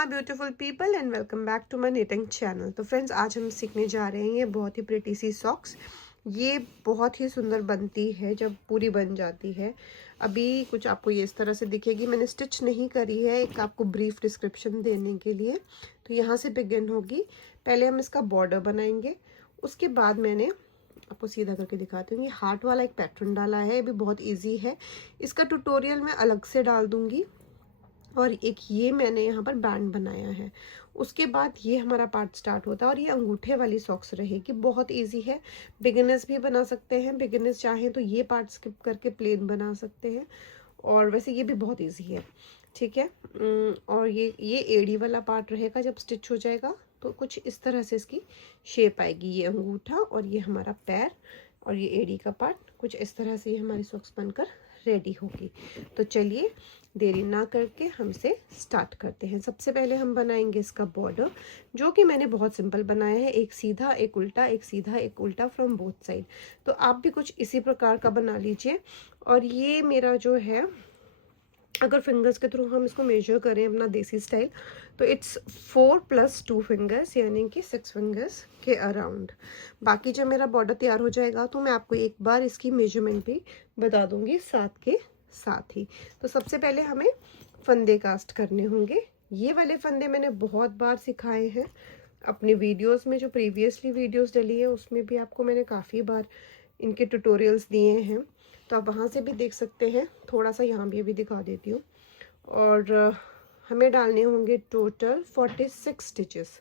Hi beautiful people and welcome back to my knitting channel. तो friends, आज हम सीखने जा रहे हैं ये बहुत ही प्रिटी सी सॉक्स। ये बहुत ही सुंदर बनती है जब पूरी बन जाती है। अभी कुछ आपको ये इस तरह से दिखेगी। मैंने स्टिच नहीं करी है, एक आपको ब्रीफ डिस्क्रिप्शन देने के लिए। तो यहाँ से बिगिन होगी। पहले हम इसका बॉर्डर बनाएंगे, उसके बाद मैंने आपको सीधा करके दिखाती हूँ। ये हार्ट वाला एक पैटर्न डाला है, ये भी बहुत ईजी है। इसका ट्यूटोरियल मैं अलग से डाल दूँगी। और एक ये मैंने यहाँ पर बैंड बनाया है। उसके बाद ये हमारा पार्ट स्टार्ट होता है और ये अंगूठे वाली सॉक्स रहेगी। बहुत इजी है, बिगिनर्स भी बना सकते हैं। बिगिनर्स चाहें तो ये पार्ट स्किप करके प्लेन बना सकते हैं। और वैसे ये भी बहुत इजी है, ठीक है। और ये एड़ी वाला पार्ट रहेगा। जब स्टिच हो जाएगा तो कुछ इस तरह से इसकी शेप आएगी। ये अंगूठा और ये हमारा पैर और ये एड़ी का पार्ट कुछ इस तरह से हमारी सॉक्स बनकर रेडी होगी। तो चलिए देरी ना करके हम इसे स्टार्ट करते हैं। सबसे पहले हम बनाएंगे इसका बॉर्डर, जो कि मैंने बहुत सिंपल बनाया है। एक सीधा एक उल्टा, एक सीधा एक उल्टा फ्रॉम बोथ साइड। तो आप भी कुछ इसी प्रकार का बना लीजिए। और ये मेरा जो है, अगर फिंगर्स के थ्रू हम इसको मेजर करें अपना देसी स्टाइल, तो इट्स 4 + 2 फिंगर्स, यानी कि 6 फिंगर्स के अराउंड। बाकी जब मेरा बॉर्डर तैयार हो जाएगा तो मैं आपको एक बार इसकी मेजरमेंट भी बता दूंगी साथ के साथ ही। तो सबसे पहले हमें फंदे कास्ट करने होंगे। ये वाले फंदे मैंने बहुत बार सिखाए हैं अपने वीडियोस में। जो प्रीवियसली वीडियोस डली है उसमें भी आपको मैंने काफ़ी बार इनके ट्यूटोरियल्स दिए हैं, तो आप वहाँ से भी देख सकते हैं। थोड़ा सा यहाँ भी अभी दिखा देती हूँ। और हमें डालने होंगे टोटल 46 स्टिचेस।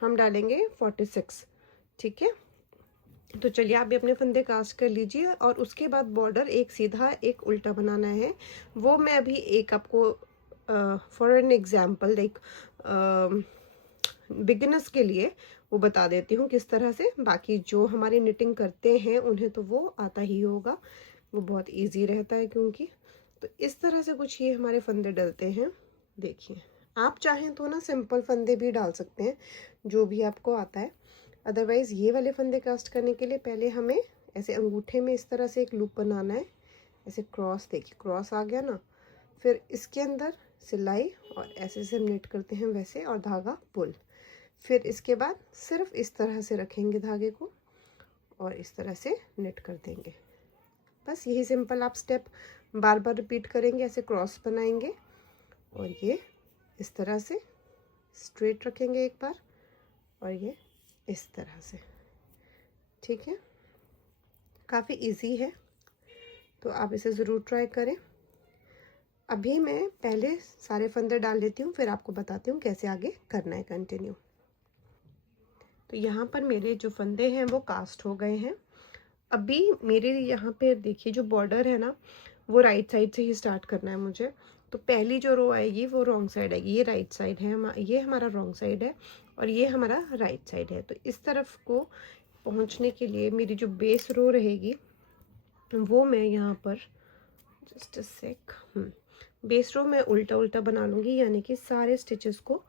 हम डालेंगे 46, ठीक है। तो चलिए आप भी अपने फंदे कास्ट कर लीजिए। और उसके बाद बॉर्डर एक सीधा एक उल्टा बनाना है। वो मैं अभी एक आपको for an example, like beginners के लिए वो बता देती हूँ किस तरह से। बाकी जो हमारी निटिंग करते हैं उन्हें तो वो आता ही होगा, वो बहुत इजी रहता है क्योंकि। तो इस तरह से कुछ ये हमारे फंदे डलते हैं। देखिए, आप चाहें तो ना सिंपल फंदे भी डाल सकते हैं, जो भी आपको आता है। अदरवाइज़ ये वाले फंदे कास्ट करने के लिए पहले हमें ऐसे अंगूठे में इस तरह से एक लूप बनाना है। ऐसे क्रॉस, देखिए क्रॉस आ गया ना। फिर इसके अंदर सिलाई और ऐसे से हम निट करते हैं वैसे, और धागा पुल। फिर इसके बाद सिर्फ इस तरह से रखेंगे धागे को और इस तरह से निट कर देंगे। बस यही सिंपल आप स्टेप बार बार रिपीट करेंगे। ऐसे क्रॉस बनाएंगे और ये इस तरह से स्ट्रेट रखेंगे एक बार, और ये इस तरह से, ठीक है। काफ़ी इजी है, तो आप इसे ज़रूर ट्राई करें। अभी मैं पहले सारे फंदे डाल लेती हूँ, फिर आपको बताती हूँ कैसे आगे करना है कंटिन्यू। तो यहाँ पर मेरे जो फंदे हैं वो कास्ट हो गए हैं। अभी मेरे यहाँ पे देखिए, जो बॉर्डर है ना, वो राइट साइड से ही स्टार्ट करना है मुझे। तो पहली जो रो आएगी वो रॉन्ग साइड आएगी। ये राइट साइड है, ये हमारा रॉन्ग साइड है, और ये हमारा राइट साइड है। तो इस तरफ को पहुँचने के लिए मेरी जो बेस रो रहेगी वो मैं यहाँ पर जस्ट अ सेक, बेस रो मैं उल्टा उल्टा बना लूँगी, यानी कि सारे स्टिचेस को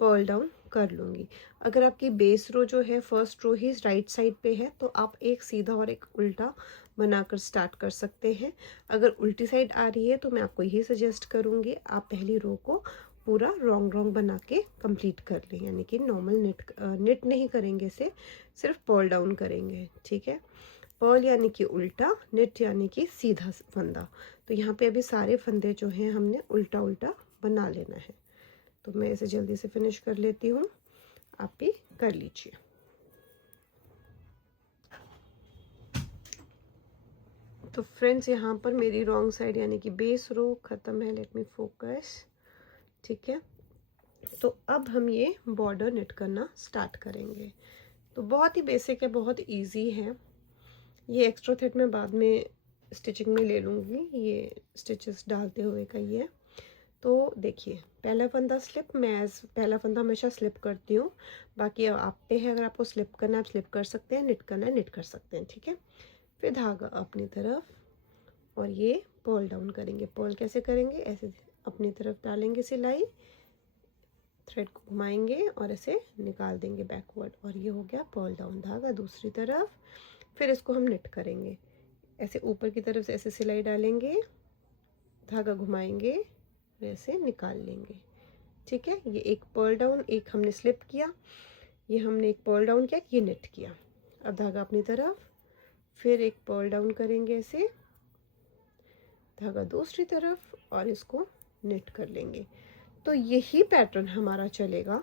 पर्ल डाउन कर लूँगी। अगर आपकी बेस रो जो है फर्स्ट रो ही राइट साइड पे है, तो आप एक सीधा और एक उल्टा बनाकर स्टार्ट कर सकते हैं। अगर उल्टी साइड आ रही है तो मैं आपको यही सजेस्ट करूँगी, आप पहली रो को पूरा रॉन्ग बना के कंप्लीट कर लें, यानी कि नॉर्मल निट नहीं करेंगे इसे, सिर्फ पर्ल डाउन करेंगे, ठीक है। पर्ल यानी कि उल्टा, निट यानी कि सीधा फंदा। तो यहाँ पे अभी सारे फंदे जो हैं हमने उल्टा उल्टा बना लेना है। तो मैं इसे जल्दी से फिनिश कर लेती हूँ, आप भी कर लीजिए। तो फ्रेंड्स, यहाँ पर मेरी रॉन्ग साइड यानी कि बेस रो ख़त्म है। लेट मी फोकस, ठीक है। तो अब हम ये बॉर्डर निट करना स्टार्ट करेंगे। तो बहुत ही बेसिक है, बहुत इजी है। ये एक्स्ट्रा थ्रेड मैं बाद में स्टिचिंग में ले लूँगी, ये स्टिचेस डालते हुए का ये। तो देखिए, पहला फंदा स्लिप, मैं पहला फंदा हमेशा स्लिप करती हूँ। बाकी अब आप पे है, अगर आपको स्लिप करना है आप स्लिप कर सकते हैं, निट करना है निट कर सकते हैं, ठीक है। फिर धागा अपनी तरफ, और ये पर्ल डाउन करेंगे। पर्ल कैसे करेंगे, ऐसे अपनी तरफ डालेंगे सिलाई, थ्रेड को घुमाएंगे और ऐसे निकाल देंगे बैकवर्ड, और ये हो गया पर्ल डाउन धागा। दूसरी तरफ फिर इसको हम निट करेंगे। ऐसे ऊपर की तरफ से ऐसे सिलाई डालेंगे, धागा घुमाएंगे, ऐसे निकाल लेंगे, ठीक है। ये एक पर्ल डाउन, एक हमने स्लिप किया, ये हमने एक पर्ल डाउन किया, ये निट किया। अब धागा अपनी तरफ, फिर एक पर्ल डाउन करेंगे ऐसे, धागा दूसरी तरफ और इसको निट कर लेंगे। तो यही पैटर्न हमारा चलेगा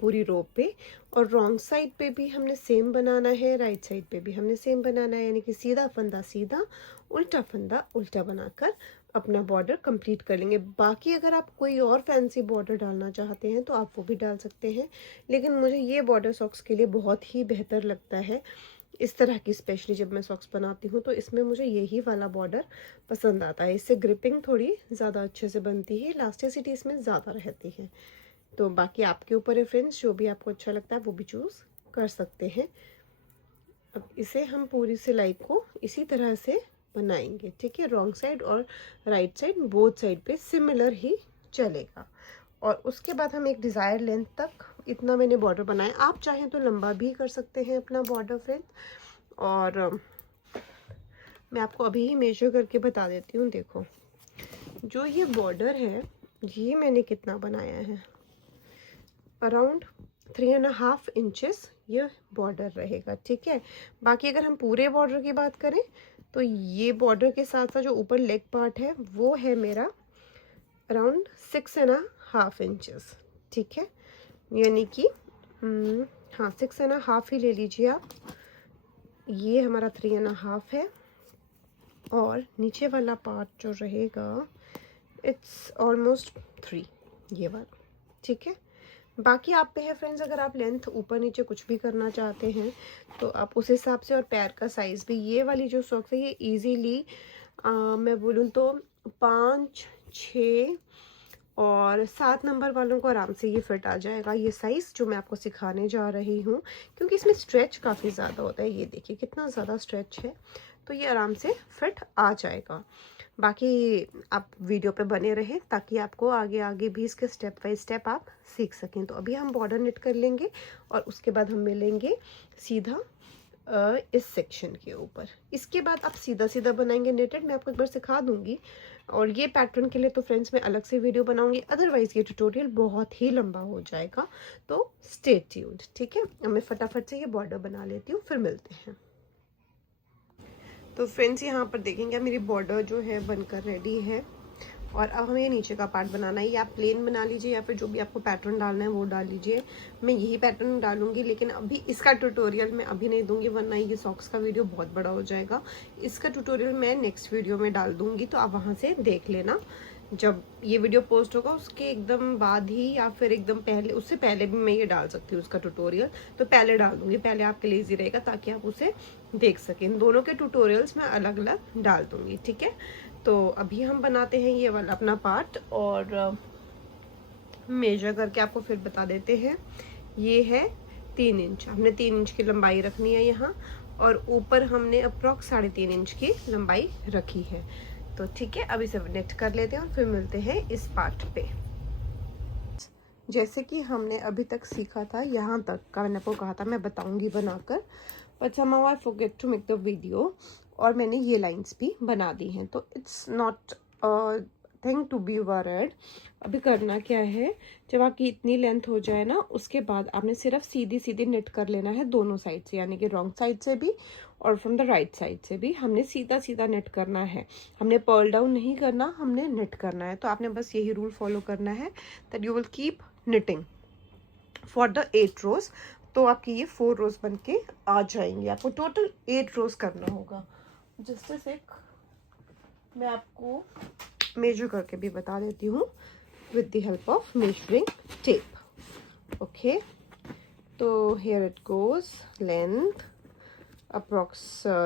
पूरी रो पे। और रॉन्ग साइड पे भी हमने सेम बनाना है, राइट साइड पे भी हमने सेम बनाना है, यानी कि सीधा फंदा सीधा, उल्टा फंदा उल्टा बनाकर अपना बॉर्डर कंप्लीट कर लेंगे। बाकी अगर आप कोई और फैंसी बॉर्डर डालना चाहते हैं तो आप वो भी डाल सकते हैं, लेकिन मुझे ये बॉर्डर सॉक्स के लिए बहुत ही बेहतर लगता है इस तरह की। स्पेशली जब मैं सॉक्स बनाती हूँ तो इसमें मुझे यही वाला बॉर्डर पसंद आता है। इससे ग्रिपिंग थोड़ी ज़्यादा अच्छे से बनती है, इलास्टिसिटी इसमें ज़्यादा रहती है। तो बाकी आपके ऊपर है फ्रेंड्स, जो भी आपको अच्छा लगता है वो भी चूज़ कर सकते हैं। अब इसे हम पूरी सिलाई को इसी तरह से बनाएंगे, ठीक है। रॉन्ग साइड और राइट साइड बोथ साइड पे सिमिलर ही चलेगा। और उसके बाद हम एक डिज़ायर लेंथ तक इतना मैंने बॉर्डर बनाया। आप चाहें तो लंबा भी कर सकते हैं अपना बॉर्डर फ्रेंड। और मैं आपको अभी ही मेजर करके बता देती हूँ। देखो, जो ये बॉर्डर है ये मैंने कितना बनाया है, अराउंड 3.5 इंचेस ये बॉर्डर रहेगा, ठीक है। बाकी अगर हम पूरे बॉर्डर की बात करें तो ये बॉर्डर के साथ साथ जो ऊपर लेग पार्ट है वो है मेरा अराउंड 6.5 इंचेस, ठीक है। यानी कि हाँ 6.5 ही ले लीजिए आप। ये हमारा 3.5 है और नीचे वाला पार्ट जो रहेगा इट्स ऑलमोस्ट 3, ये वाला, ठीक है। बाकी आप पे है फ्रेंड्स, अगर आप लेंथ ऊपर नीचे कुछ भी करना चाहते हैं तो आप उस हिसाब से। और पैर का साइज़ भी, ये वाली जो सॉक्स है ये इजीली मैं बोलूँ तो 5, 6 और 7 नंबर वालों को आराम से ये फिट आ जाएगा, ये साइज़ जो मैं आपको सिखाने जा रही हूँ। क्योंकि इसमें स्ट्रेच काफ़ी ज़्यादा होता है, ये देखिए कितना ज़्यादा स्ट्रेच है, तो ये आराम से फिट आ जाएगा। बाकी आप वीडियो पे बने रहें ताकि आपको आगे आगे भी इसके स्टेप बाय स्टेप आप सीख सकें। तो अभी हम बॉर्डर निट कर लेंगे और उसके बाद हम मिलेंगे सीधा इस सेक्शन के ऊपर। इसके बाद आप सीधा सीधा बनाएंगे नेटेड, मैं आपको एक बार सिखा दूंगी। और ये पैटर्न के लिए तो फ्रेंड्स मैं अलग से वीडियो बनाऊंगी, अदरवाइज ये ट्यूटोरियल बहुत ही लंबा हो जाएगा, तो स्टे ट्यून्ड, ठीक है। अब मैं फटाफट से ये बॉर्डर बना लेती हूँ, फिर मिलते हैं। तो फ्रेंड्स यहाँ पर देखेंगे मेरी बॉर्डर जो है बनकर रेडी है। और अब हमें नीचे का पार्ट बनाना है। या आप प्लेन बना लीजिए या फिर जो भी आपको पैटर्न डालना है वो डाल लीजिए। मैं यही पैटर्न डालूंगी, लेकिन अभी इसका ट्यूटोरियल मैं अभी नहीं दूंगी वरना ये सॉक्स का वीडियो बहुत बड़ा हो जाएगा। इसका ट्यूटोरियल मैं नेक्स्ट वीडियो में डाल दूंगी, तो आप वहाँ से देख लेना। जब ये वीडियो पोस्ट होगा उसके एकदम बाद ही या फिर एकदम पहले, उससे पहले भी मैं ये डाल सकती हूँ उसका ट्यूटोरियल, तो पहले डाल दूंगी, पहले आपके लिए ईजी रहेगा ताकि आप उसे देख सकें। दोनों के ट्यूटोरियल्स मैं अलग अलग डाल दूंगी, ठीक है। तो अभी हम बनाते हैं ये वाला अपना पार्ट और मेजर करके आपको फिर बता देते हैं। ये है 3 इंच, हमने 3 इंच की लंबाई रखनी है यहाँ, और ऊपर हमने अप्रॉक्स 3.5 इंच की लंबाई रखी है। तो ठीक है, अब इसे नेट कर लेते हैं और फिर मिलते हैं इस पार्ट पे। जैसे कि हमने अभी तक सीखा था, यहाँ तक का मैंने आपको कहा था मैं बताऊंगी बनाकर, but somehow I forget to make the video। और मैंने ये लाइंस भी बना दी हैं, तो it's not thing to be worried. अभी करना क्या है, जब आपकी इतनी लेंथ हो जाए ना, उसके बाद आपने सिर्फ सीधी सीधी नेट कर लेना है दोनों साइड से, यानी कि रॉन्ग साइड से भी और फ्रॉम द राइट साइड से भी हमने सीधा सीधा नेट करना है। हमने पर्ल डाउन नहीं करना, हमने नेट करना है। तो आपने बस यही रूल फॉलो करना है, that you will keep knitting for the 8 रोज। तो आपकी ये 4 रोज बन के आ जाएंगे। आपको टोटल 8 रोज करना होगा। जस्ट एक मैं आपको मेजर करके भी बता देती हूँ with the help of measuring tape. Okay, तो here it goes, length approx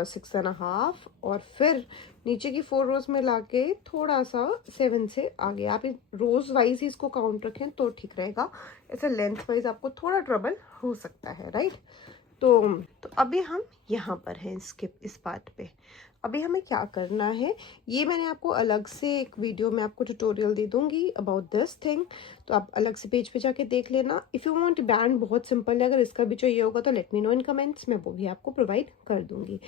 6.5, और फिर नीचे की 4 रोज में लाके थोड़ा सा 7 से आगे। आप रोज वाइज ही इसको काउंट रखें तो ठीक रहेगा, ऐसे लेंथ वाइज आपको थोड़ा ट्रबल हो सकता है, राइट। तो अभी हम यहाँ पर हैं इसके इस पार्ट पे। अभी हमें क्या करना है, ये मैंने आपको अलग से एक वीडियो में आपको ट्यूटोरियल दे दूंगी अबाउट दिस थिंग, तो आप अलग से पेज पे जाके देख लेना। इफ़ यू वांट बैंड बहुत सिंपल है, अगर इसका भी चाहिए होगा तो लेट मी नो इन कमेंट्स, मैं वो भी आपको प्रोवाइड कर दूंगी।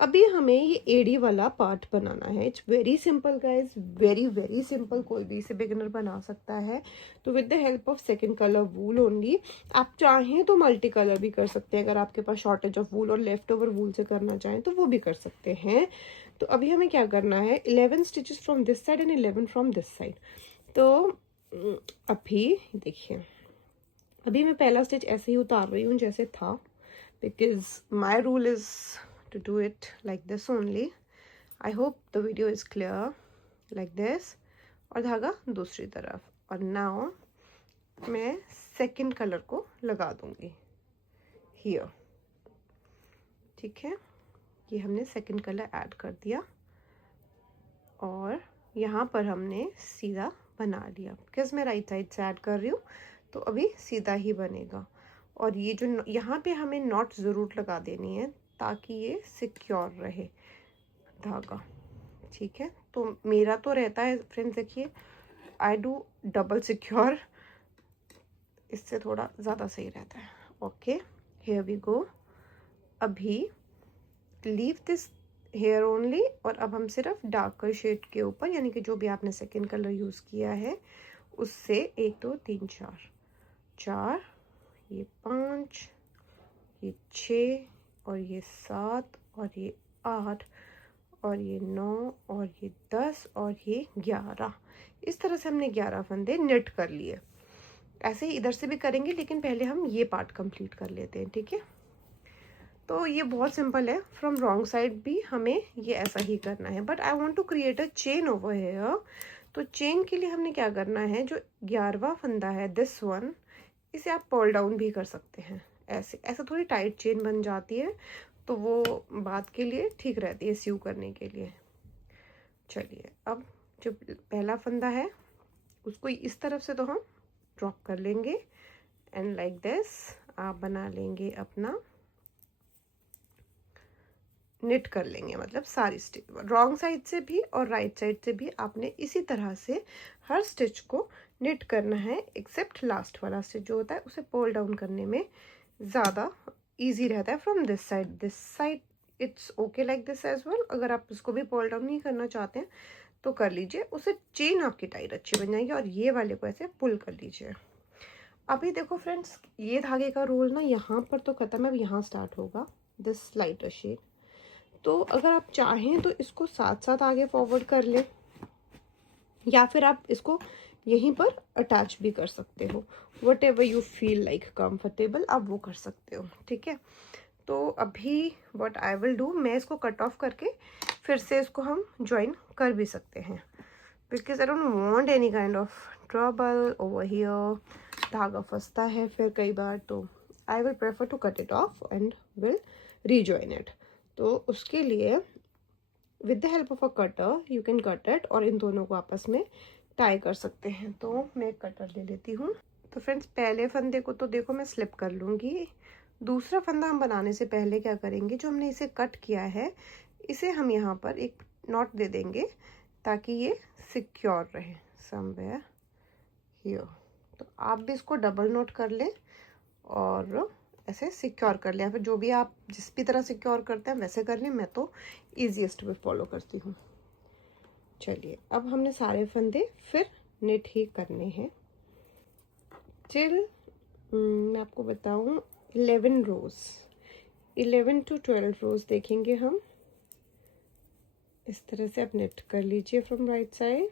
अभी हमें ये एडी वाला पार्ट बनाना है। It's very simple guys, very very simple, कोई भी इसे बिगिनर बना सकता है। तो with the help of second colour wool only, आप चाहें तो मल्टी कलर भी कर सकते हैं। अगर आपके पास शॉर्टेज ऑफ वूल और लेफ्ट ओवर वूल से करना चाहें तो वो भी कर सकते हैं। तो अभी हमें क्या करना है, 11 stitches from this side and 11 from this side. तो अभी देखिए, अभी मैं पहला स्टिच ऐसे ही उतार रही हूँ जैसे था, because my rule is to do it like this only. I hope the video is clear, like this, और धागा दूसरी तरफ। और now मैं सेकंड कलर को लगा दूंगी here, ठीक है। ये हमने सेकंड कलर ऐड कर दिया और यहाँ पर हमने सीधा बना लिया, बिकॉज मैं राइट साइड से ऐड कर रही हूँ तो अभी सीधा ही बनेगा। और ये जो यहाँ पे हमें नॉट ज़रूर लगा देनी है ताकि ये सिक्योर रहे धागा, ठीक है। तो मेरा तो रहता है फ्रेंड्स, देखिए आई डू डबल सिक्योर, इससे थोड़ा ज़्यादा सही रहता है। Okay, here we go. अभी लीव दिस हेयर ओनली, और अब हम सिर्फ डार्कर शेड के ऊपर, यानी कि जो भी आपने सेकेंड कलर यूज़ किया है उससे 1 2 3 4, ये 5, ये 6 और ये 7 और ये 8 और ये 9 और ये 10 और ये 11, इस तरह से हमने 11 फंदे नेट कर लिए। ऐसे ही इधर से भी करेंगे, लेकिन पहले हम ये पार्ट कंप्लीट कर लेते हैं, ठीक है। तो ये बहुत सिंपल है, फ्रॉम रॉन्ग साइड भी हमें ये ऐसा ही करना है, but I want to create a chain over here. तो चेन के लिए हमने क्या करना है, जो 11वां फंदा है दिस वन, इसे आप पर्ल डाउन भी कर सकते हैं। ऐसे ऐसे थोड़ी टाइट चेन बन जाती है, तो वो बात के लिए ठीक रहती है स्यू करने के लिए। चलिए, अब जो पहला फंदा है उसको इस तरफ से तो हम ड्रॉप कर लेंगे एंड लाइक दिस आप बना लेंगे अपना, निट कर लेंगे, मतलब सारी स्टिच रॉन्ग साइड से भी और राइट साइड से भी आपने इसी तरह से हर स्टिच को निट करना है, एक्सेप्ट लास्ट वाला स्टिच जो होता है उसे पोल डाउन करने में ज़्यादा इजी रहता है from this side it's okay like this as well. अगर आप उसको भी पोल डाउन नहीं करना चाहते हैं तो कर लीजिए, उससे चेन आपकी टाइट अच्छी बन जाएगी। और ये वाले को ऐसे पुल कर लीजिए। अभी देखो फ्रेंड्स, ये धागे का रोल ना यहाँ पर तो ख़त्म है, अब यहाँ स्टार्ट होगा दिस लाइटर शेड। तो अगर आप चाहें तो इसको साथ साथ आगे फॉरवर्ड कर ले, या फिर आप इसको यहीं पर अटैच भी कर सकते हो, what ever you feel like comfortable आप वो कर सकते हो, ठीक है। तो अभी व्हाट आई विल डू, मैं इसको कट ऑफ करके फिर से इसको हम ज्वाइन कर भी सकते हैं, because I don't want any kind of trouble over here. धागा फंसता है फिर कई बार, तो I will prefer to cut it off and will rejoin it. तो उसके लिए with the help of a cutter you can cut it, और इन दोनों को आपस में टाई कर सकते हैं। तो मैं कटर ले लेती हूँ। तो फ्रेंड्स, पहले फंदे को तो देखो मैं स्लिप कर लूँगी। दूसरा फंदा हम बनाने से पहले क्या करेंगे, जो हमने इसे कट किया है इसे हम यहाँ पर एक नॉट दे देंगे ताकि ये सिक्योर रहे समवेयर हियर। तो आप भी इसको डबल नोट कर लें और ऐसे सिक्योर कर लें, फिर जो भी आप जिस भी तरह सिक्योर करते हैं वैसे कर लें, मैं तो ईजीएस्ट वे फॉलो करती हूँ। चलिए, अब हमने सारे फंदे फिर नेट ही करने हैं टिल मैं आपको बताऊँ 11 रोज, 11 to 12 रोज देखेंगे हम। इस तरह से आप नेट कर लीजिए फ्रॉम राइट साइड।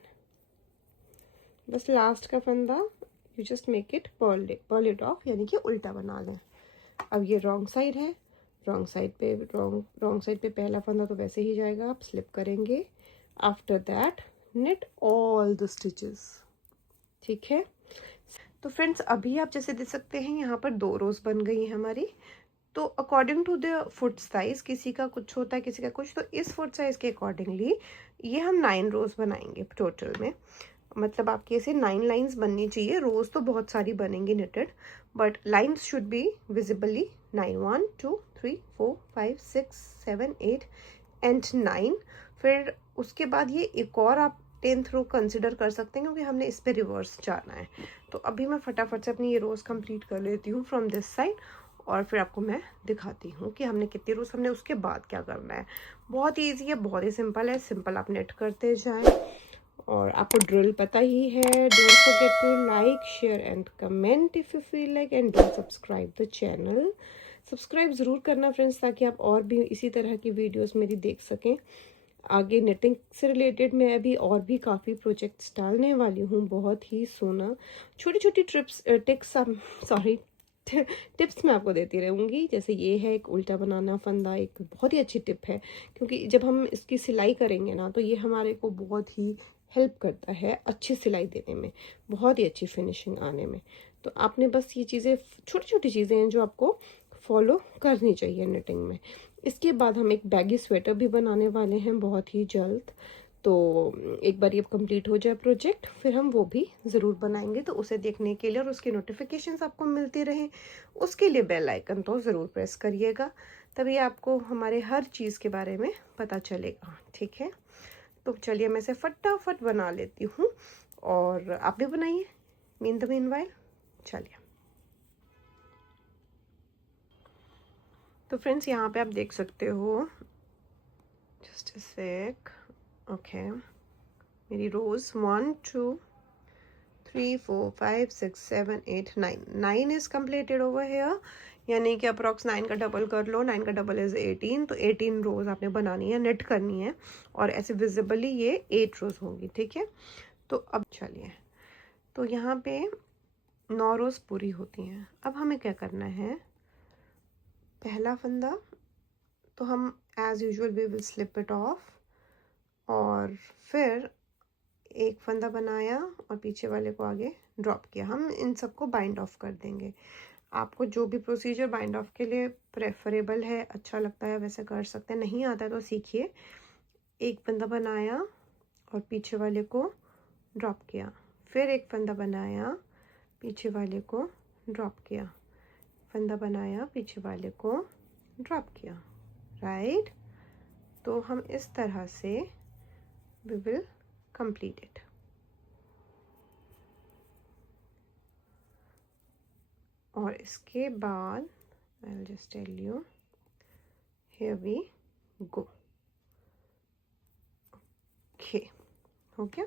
बस लास्ट का फंदा you just make it purl it off, यानी कि उल्टा बना लें। अब ये रॉन्ग साइड है, रॉन्ग साइड पे पहला फंदा तो वैसे ही जाएगा, आप स्लिप करेंगे। After that net all the stitches, ठीक है। तो फ्रेंड्स, अभी आप जैसे देख सकते हैं यहाँ पर 2 रोज बन गई हैं हमारी। तो according to the foot size, किसी का कुछ होता है किसी का कुछ, तो इस फुट साइज के अकॉर्डिंगली ये हम 9 रोज बनाएंगे टोटल में। मतलब आपकी ऐसे 9 लाइंस बननी चाहिए, रोज तो बहुत सारी बनेंगी knitted, but lines should be visibly 9 1 2 3 4 5 6 7 8 and 9। फिर उसके बाद ये एक और आप 10th रो कंसिडर कर सकते हैं, क्योंकि हमने इस पे रिवर्स जाना है। तो अभी मैं फटाफट से अपनी ये रोज कंप्लीट कर लेती हूँ फ्रॉम दिस साइड, और फिर आपको मैं दिखाती हूँ कि हमने कितनी रोज़, हमने उसके बाद क्या करना है। बहुत ही ईजी है, बहुत ही सिंपल है। सिंपल आप नेट करते जाएं और आपको ड्रिल पता ही है। Don't forget to like, share and comment if you feel like, and do subscribe the channel. Subscribe ज़रूर करना फ्रेंड्स, ताकि आप और भी इसी तरह की वीडियोस मेरी देख सकें। आगे निटिंग से रिलेटेड मैं अभी और भी काफ़ी प्रोजेक्ट्स डालने वाली हूँ, बहुत ही सोना। छोटी छोटी टिप्स मैं आपको देती रहूँगी। जैसे ये है एक उल्टा बनाना फंदा, एक बहुत ही अच्छी टिप है, क्योंकि जब हम इसकी सिलाई करेंगे ना तो ये हमारे को बहुत ही हेल्प करता है अच्छी सिलाई देने में, बहुत ही अच्छी फिनिशिंग आने में। तो आपने बस ये चीज़ें, छोटी छोटी चीज़ें हैं जो आपको फॉलो करनी चाहिए निटिंग में। इसके बाद हम एक बैगी स्वेटर भी बनाने वाले हैं बहुत ही जल्द। तो एक बार ये कंप्लीट हो जाए प्रोजेक्ट, फिर हम वो भी ज़रूर बनाएंगे। तो उसे देखने के लिए और उसकी नोटिफिकेशंस आपको मिलती रहें, उसके लिए बेल आइकन तो ज़रूर प्रेस करिएगा, तभी आपको हमारे हर चीज़ के बारे में पता चलेगा। ठीक है, तो चलिए मैं इसे फटाफट बना लेती हूँ और आप भी बनाइए मीन द मीनवाइल। चलिए, तो फ्रेंड्स यहाँ पे आप देख सकते हो, जस्ट अ सेक। ओके, मेरी रोज़ 1 2 3 4 5 6 7 8 9 इज़ कम्प्लीटेड ओवर हेयर। यानी कि अप्रॉक्स 9 का डबल कर लो, 9 का डबल इज़ 18। तो 18 रोज़ आपने बनानी है, नेट करनी है, और ऐसे विजिबली ये 8 रोज़ होंगी। ठीक है, तो अब चलिए, तो यहाँ पे 9 रोज़ पूरी होती हैं। अब हमें क्या करना है, पहला फंदा तो हम as usual we will slip it off, और फिर एक फंदा बनाया और पीछे वाले को आगे ड्रॉप किया। हम इन सबको बाइंड ऑफ कर देंगे। आपको जो भी प्रोसीजर बाइंड ऑफ के लिए प्रेफरेबल है, अच्छा लगता है, वैसे कर सकते हैं। नहीं आता है तो सीखिए। एक फंदा बनाया और पीछे वाले को ड्रॉप किया, फिर एक फंदा बनाया, पीछे वाले को ड्रॉप किया, फंदा बनाया, पीछे वाले को ड्रॉप किया। राइट, तो हम इस तरह से वी विल कंप्लीट इट। और इसके बाद I will just tell you, here we go. Okay, हो गया।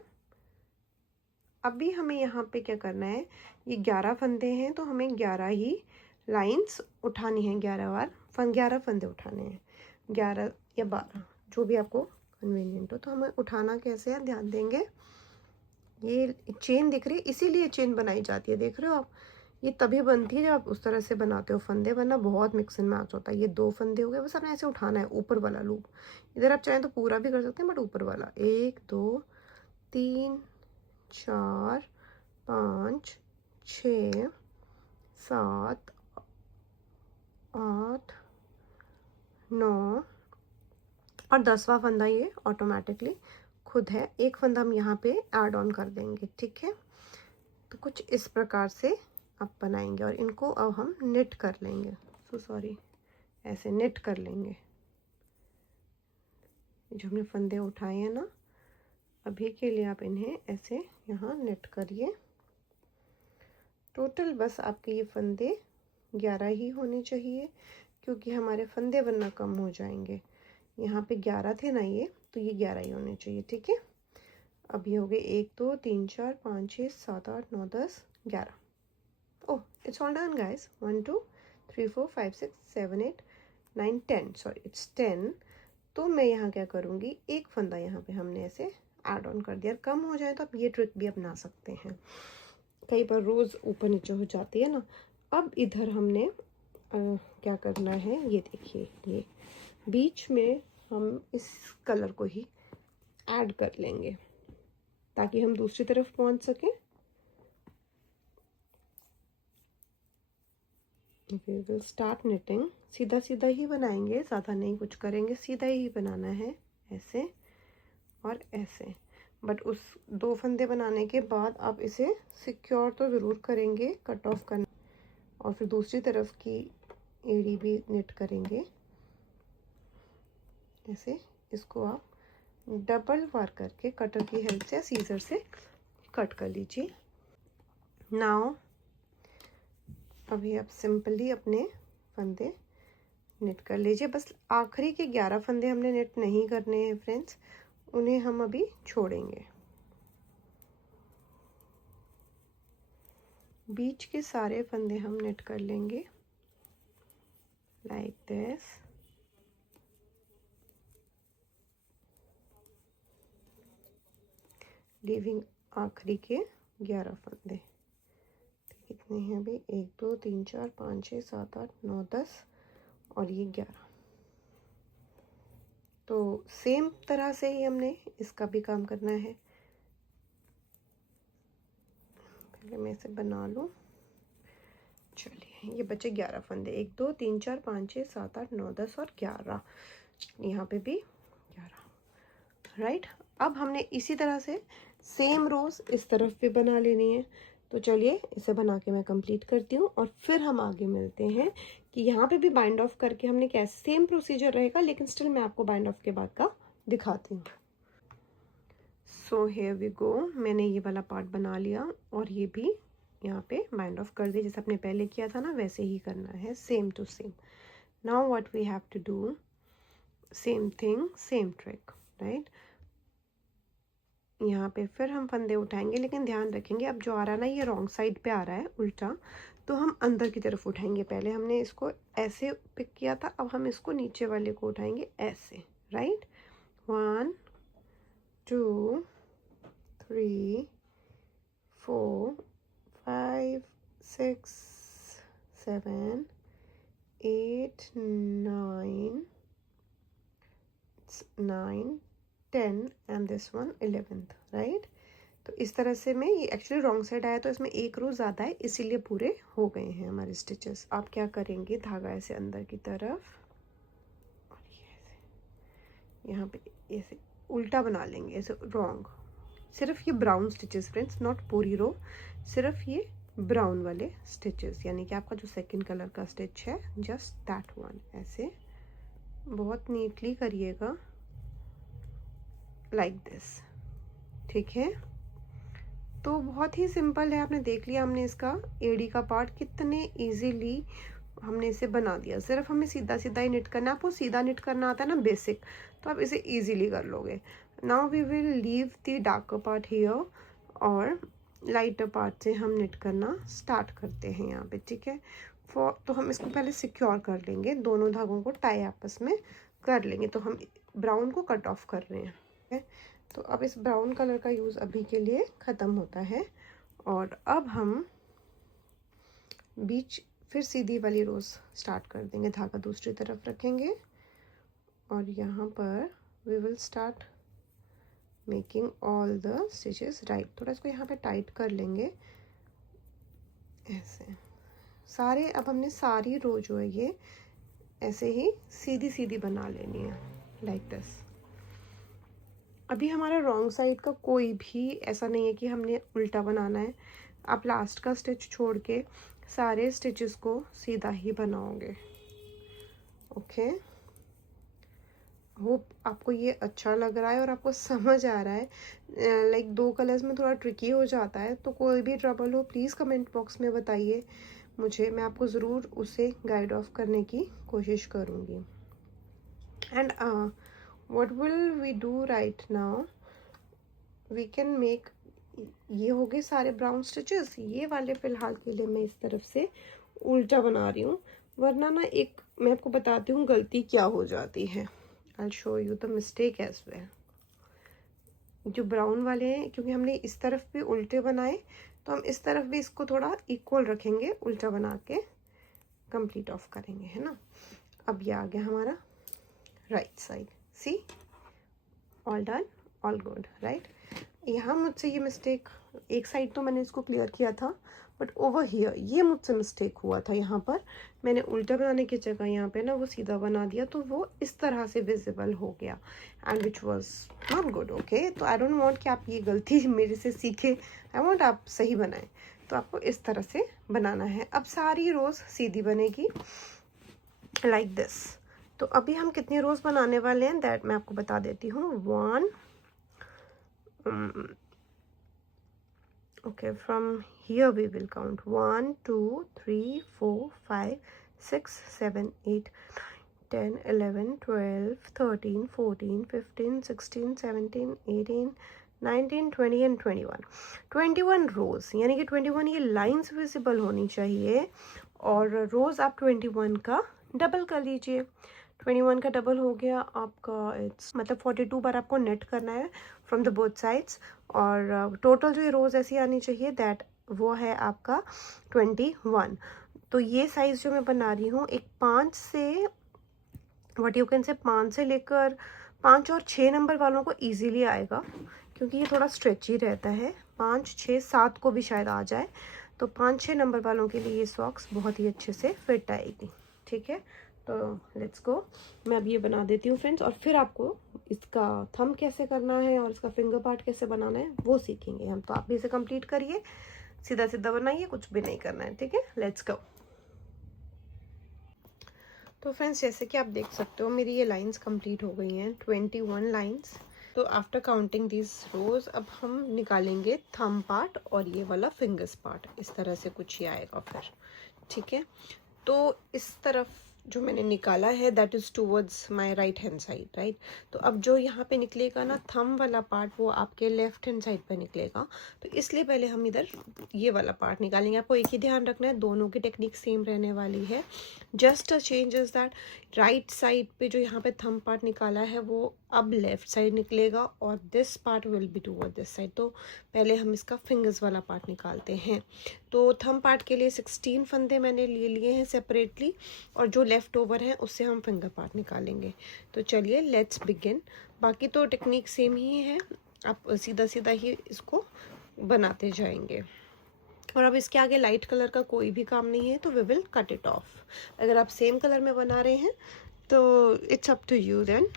अभी हमें यहाँ पे क्या करना है, ये 11 फंदे हैं तो हमें 11 ही लाइंस उठानी है, 11 फंदे उठाने हैं, 11 या 12 जो भी आपको कन्वीनियंट हो। तो हमें उठाना कैसे है, ध्यान देंगे। ये चेन दिख रही है, इसीलिए चेन बनाई जाती है, देख रहे हो आप। ये तभी बनती है जब आप उस तरह से बनाते हो फंदे, वरना बहुत मिक्स एंड मैच होता है। ये 2 फंदे हो गए, बस आपने ऐसे उठाना है ऊपर वाला लूप। इधर आप चाहें तो पूरा भी कर सकते हैं, बट ऊपर वाला। 1 2 3 4 5 6 7 8 9 और 10वां फंदा ये ऑटोमेटिकली खुद है। एक फंदा हम यहाँ पे ऐड ऑन कर देंगे। ठीक है, तो कुछ इस प्रकार से आप बनाएंगे और इनको अब हम निट कर लेंगे। सॉरी, ऐसे निट कर लेंगे। जो हमने फंदे उठाए हैं ना, अभी के लिए आप इन्हें ऐसे यहाँ निट करिए। टोटल बस आपके ये फंदे 11 ही होने चाहिए, क्योंकि हमारे फंदे वरना कम हो जाएंगे। यहाँ पे 11 थे ना ये, तो ये 11 ही होने चाहिए। ठीक है, अब ये हो गए 1 2 3 4 5 6 7 8 9 10 11। ओह, it's all done guys. 1 2 3 4 5 6 7 8 9 10, sorry it's 10। तो मैं यहाँ क्या करूँगी, एक फंदा यहाँ पे हमने ऐसे ऐड ऑन कर दिया। कम हो जाए तो आप ये ट्रिक भी अपना सकते हैं, कई बार रोज़ ऊपर नीचे हो जाती है ना। अब इधर हमने क्या करना है, ये देखिए, ये बीच में हम इस कलर को ही ऐड कर लेंगे ताकि हम दूसरी तरफ पहुंच सकें। We will start knitting. सीधा सीधा ही बनाएंगे, ज़्यादा नहीं कुछ करेंगे, सीधा ही बनाना है, ऐसे और ऐसे। बट उस 2 फंदे बनाने के बाद आप इसे सिक्योर तो ज़रूर करेंगे, कट ऑफ करना, और फिर दूसरी तरफ की एड़ी भी निट करेंगे ऐसे। इसको आप डबल बार करके कटर की हेल्प से, सीजर से कट कर लीजिए। नाउ अभी आप सिंपली अपने फंदे निट कर लीजिए। बस आखिरी के 11 फंदे हमने निट नहीं करने हैं फ्रेंड्स, उन्हें हम अभी छोड़ेंगे। बीच के सारे फंदे हम निट कर लेंगे लाइक दिस। लीविंग आखिरी के 11 फंदे। कितने हैं अभी? 1 2 3 4 5 6 7 8 9 10 और ये 11। तो सेम तरह से ही हमने इसका भी काम करना है। पहले मैं इसे बना लूँ। चलिए, ये बचे 11 फंदे। 1 2 3 4 5 6 7 8 9 10 और 11। यहाँ पे भी 11। राइट। अब हमने इसी तरह से सेम रोज इस तरफ भी बना लेनी है। तो चलिए इसे बना के मैं कंप्लीट करती हूँ और फिर हम आगे मिलते हैं कि यहाँ पे भी बाइंड ऑफ करके हमने कैसे, सेम प्रोसीजर रहेगा लेकिन स्टिल मैं आपको बाइंड ऑफ के बाद का दिखाती हूँ। सो हियर वी गो, मैंने ये वाला पार्ट बना लिया और ये भी यहाँ पे बाइंड ऑफ कर दिया। जैसे आपने पहले किया था ना, वैसे ही करना है, same to same. Now what we have to do, same thing same trick, right. यहाँ पे फिर हम फंदे उठाएंगे, लेकिन ध्यान रखेंगे अब जो आ रहा है ना, ये रॉन्ग साइड पे आ रहा है उल्टा, तो हम अंदर की तरफ उठाएंगे। पहले हमने इसको ऐसे पिक किया था, अब हम इसको नीचे वाले को उठाएंगे ऐसे, right. 1 2 3 4 5 6 7 8 9 10 and this one 11th, right. तो इस तरह से मैं, ये एक्चुअली रॉन्ग साइड आया तो इसमें एक रो ज़्यादा है, इसीलिए पूरे हो गए हैं हमारे स्टिचेस। आप क्या करेंगे, धागा ऐसे अंदर की तरफ और ये ऐसे यहाँ पे ऐसे उल्टा बना लेंगे, ऐसे रॉन्ग। सिर्फ ये ब्राउन स्टिचेस फ्रेंड्स, नॉट पूरी रो, सिर्फ ये ब्राउन वाले स्टिचेस, यानी कि आपका जो सेकंड कलर का स्टिच है, जस्ट दैट वन। ऐसे बहुत नीटली करिएगा, लाइक दिस, ठीक है। तो बहुत ही सिंपल है, आपने देख लिया हमने इसका एडी का पार्ट कितने इजीली हमने इसे बना दिया। सिर्फ हमें सीधा सीधा ही निट करना है। आपको सीधा निट करना आता है ना, बेसिक, तो आप इसे इजीली कर लोगे। Now we will leave the darker part here और लाइटर पार्ट से हम निट करना स्टार्ट करते हैं यहाँ पे, ठीक है। तो हम इसको पहले सिक्योर कर लेंगे, दोनों धागों को टाई आपस में कर लेंगे। तो हम ब्राउन को कट ऑफ कर रहे हैं, ठीक है। तो अब इस ब्राउन कलर का यूज़ अभी के लिए ख़त्म होता है और अब हम बीच फिर सीधी वाली रोज स्टार्ट कर देंगे। धागा दूसरी तरफ रखेंगे और यहाँ पर we will start making all the stitches, right. थोड़ा इसको यहाँ पे टाइट कर लेंगे ऐसे सारे। अब हमने सारी रो जो है ये ऐसे ही सीधी सीधी बना लेनी है, लाइक दिस। अभी हमारा रॉन्ग साइड का कोई भी ऐसा नहीं है कि हमने उल्टा बनाना है। आप लास्ट का स्टिच छोड़ के सारे स्टिचेस को सीधा ही बनाओगे, ओके। होप आपको ये अच्छा लग रहा है और आपको समझ आ रहा है। लाइक 2 कलर्स में थोड़ा ट्रिकी हो जाता है, तो कोई भी ट्रबल हो प्लीज़ कमेंट बॉक्स में बताइए मुझे, मैं आपको ज़रूर उसे गाइड ऑफ करने की कोशिश करूँगी। And what will we do right now, we can make, ये हो गए सारे ब्राउन स्टिचेस। ये वाले फ़िलहाल के लिए मैं इस तरफ से उल्टा बना रही हूँ, वरना ना एक मैं आपको बताती हूँ गलती क्या हो जाती है। I'll show you the mistake as well. जो ब्राउन वाले हैं, क्योंकि हमने इस तरफ भी उल्टे बनाए, तो हम इस तरफ भी इसको थोड़ा इक्वल रखेंगे, उल्टा बना के कंप्लीट ऑफ करेंगे, है ना। अब ये आ गया हमारा right side, see, all done, all good, right. यहाँ मुझसे ये मिस्टेक, एक साइड तो मैंने इसको क्लियर किया था, बट ओवर हियर ये मुझसे मिस्टेक हुआ था। यहाँ पर मैंने उल्टा बनाने की जगह यहाँ पे ना वो सीधा बना दिया, तो वो इस तरह से विजिबल हो गया, and which was not good, okay. तो आई डोंट वांट कि आप ये गलती मेरे से सीखे, आई वांट आप सही बनाएं। तो आपको इस तरह से बनाना है। अब सारी रोज सीधी बनेगी लाइक दिस। तो अभी हम कितनी रोज बनाने वाले हैं दैट मैं आपको बता देती हूँ। 1 okay, from here we will count 1 2 3 4 5 6 7 8 10 11 12 13 14 15 16 17 18 19 20 and 21 रोज़, यानी कि 21 ये लाइंस विजिबल होनी चाहिए, और रोज़ आप 21 का डबल कर लीजिए। 21 का डबल हो गया आपका, इट्स मतलब 42 बार आपको नेट करना है फ्रॉम द बोथ साइड्स, और टोटल जो ये रोज़ ऐसी आनी चाहिए दैट वो है आपका 21। तो ये साइज़ जो मैं बना रही हूँ, एक 5 से व्हाट यू कैन से 5 से लेकर 5 और 6 नंबर वालों को इजीली आएगा, क्योंकि ये थोड़ा स्ट्रेची रहता है। 5 6 7 को भी शायद आ जाए, तो 5 6 नंबर वालों के लिए ये सॉक्स बहुत ही अच्छे से फिट आएगी। ठीक है, तो लेट्स गो, मैं अब ये बना देती हूँ फ्रेंड्स, और फिर आपको इसका थंब कैसे करना है और इसका फिंगर पार्ट कैसे बनाना है वो सीखेंगे हम। तो आप भी इसे कंप्लीट करिए, सीधा सीधा बनाइए, कुछ भी नहीं करना है। ठीक है, लेट्स गो। तो फ्रेंड्स, जैसे कि आप देख सकते हो मेरी ये लाइंस कंप्लीट हो गई हैं, 21 लाइंस। तो आफ्टर काउंटिंग दिस रोज अब हम निकालेंगे थंब पार्ट और ये वाला फिंगर्स पार्ट, इस तरह से कुछ ही आएगा फिर। ठीक है, तो इस तरफ जो मैंने निकाला है that is towards my right hand side, right. तो अब जो यहाँ पे निकलेगा ना थंब वाला पार्ट, वो आपके लेफ्ट हैंड साइड पे निकलेगा, तो इसलिए पहले हम इधर ये वाला पार्ट निकालेंगे। आपको एक ही ध्यान रखना है, दोनों की टेक्निक सेम रहने वाली है। Just a change is that right side पे जो यहाँ पे थंब पार्ट निकाला है वो अब लेफ्ट साइड निकलेगा, और this part will be toward this side. तो पहले हम इसका फिंगर्स वाला पार्ट निकालते हैं। तो थंब पार्ट के लिए 16 फंदे मैंने ले लिए हैं सेपरेटली, और जो लेफ़्ट ओवर है उससे हम फिंगर पार्ट निकालेंगे। तो चलिए लेट्स बिगिन। बाकी तो टेक्निक सेम ही है, आप सीधा सीधा ही इसको बनाते जाएंगे। और अब इसके आगे लाइट कलर का कोई भी काम नहीं है, तो we will cut it off. अगर आप सेम कलर में बना रहे हैं तो it's up to you then.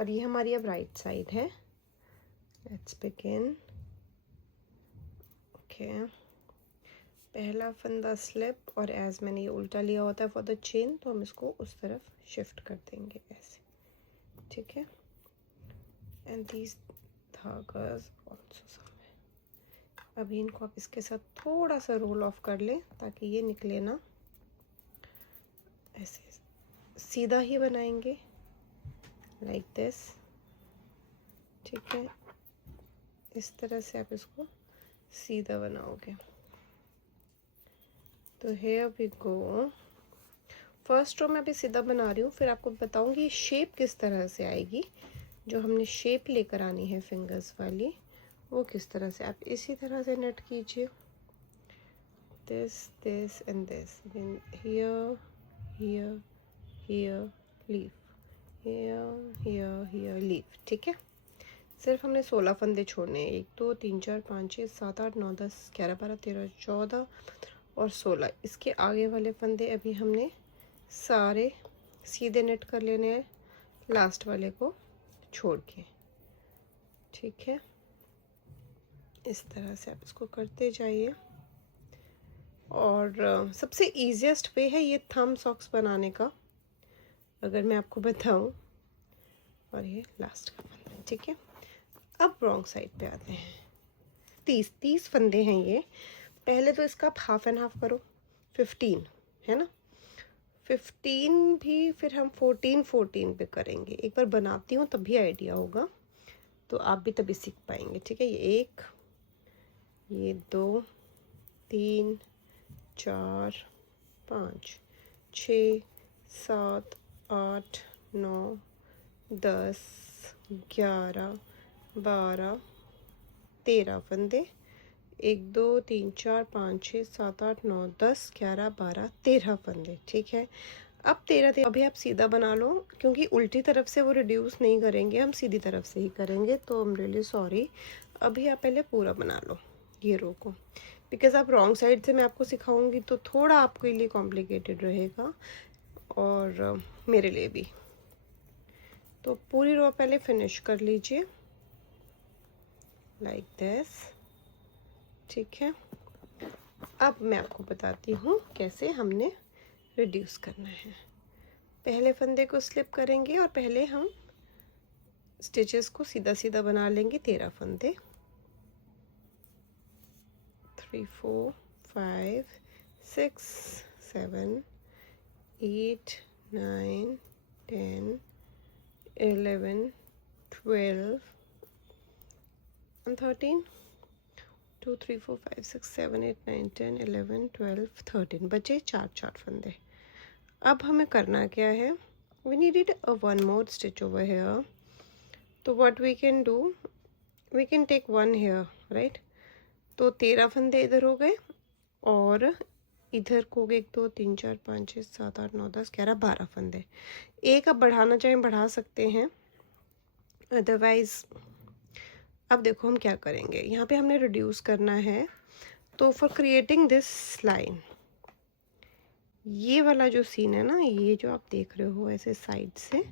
और ये हमारी अब राइट साइड है। Let's begin. ओके, पहला फंदा स्लिप, और एज मैंने ये उल्टा लिया होता है फॉर द चेन, तो हम इसको उस तरफ शिफ्ट कर देंगे ऐसे। ठीक है, एंड दीज धागास आल्सो समवेयर। अभी इनको आप इसके साथ थोड़ा सा रोल ऑफ कर लें ताकि ये निकले ना, ऐसे सीधा ही बनाएंगे लाइक दिस। ठीक है, इस तरह से आप इसको सीधा बनाओगे। तो here we go. First row में अभी सीधा बना रही हूँ, फिर आपको बताऊंगी शेप किस तरह से आएगी। जो हमने शेप लेकर आनी है फिंगर्स वाली, वो किस तरह से, आप इसी तरह से नेट कीजिए, this this and this, here here here leave, here here here leave. ठीक है, सिर्फ हमने 16 फंदे छोड़ने हैं, 1 2 3 4 5 6 7 8 9 10 11 12 13 14 और 16। इसके आगे वाले फंदे अभी हमने सारे सीधे नेट कर लेने हैं लास्ट वाले को छोड़ के। ठीक है, इस तरह से आप इसको करते जाइए। और सबसे ईजिएस्ट वे है ये थंब सॉक्स बनाने का, अगर मैं आपको बताऊं। और ये लास्ट का फंदा। ठीक है, अब रॉन्ग साइड पे आते हैं। 30 फंदे हैं ये। पहले तो इसका आप हाफ एंड हाफ करो, 15 है ना। 15 भी फिर हम 14 पे करेंगे। एक बार बनाती हूँ तब भी आइडिया होगा, तो आप भी तभी सीख पाएंगे। ठीक है, ये 1 ये 2 3 4 5 6 7 8 9 10 11 12 13 फंदे। 1 2 3 4 5 6 7 8 9 10 11 12 13 फंदे। ठीक है, अब 13 अभी आप सीधा बना लो, क्योंकि उल्टी तरफ से वो रिड्यूस नहीं करेंगे, हम सीधी तरफ से ही करेंगे। तो आई एम रियली सॉरी, अभी आप पहले पूरा बना लो ये रो को, बिकॉज आप रॉन्ग साइड से मैं आपको सिखाऊंगी तो थोड़ा आपके लिए कॉम्प्लिकेटेड रहेगा, और मेरे लिए भी। तो पूरी रो पहले फिनिश कर लीजिए लाइक दिस। ठीक है, अब मैं आपको बताती हूँ कैसे हमने रिड्यूस करना है। पहले फंदे को स्लिप करेंगे और पहले हम स्टिचेस को सीधा सीधा बना लेंगे 13 फंदे। 3 4 5 6 7 8 9 10 11 12 and 13 2 3 4 5 6 7 8 9 10 11 12 13 बचे 4 फंदे। अब हमें करना क्या है, we needed a one more stitch over here. तो what we can do, we can take one here, right. तो 13 फंदे इधर हो गए और इधर को हो गए 1 2 3 4 5 6 7 8 9 10 11 12 फंदे। एक आप बढ़ाना चाहें बढ़ा सकते हैं, अदरवाइज अब देखो हम क्या करेंगे, यहाँ पे हमने रिड्यूस करना है। तो फॉर क्रिएटिंग दिस लाइन, ये वाला जो सीन है ना, ये जो आप देख रहे हो ऐसे साइड से,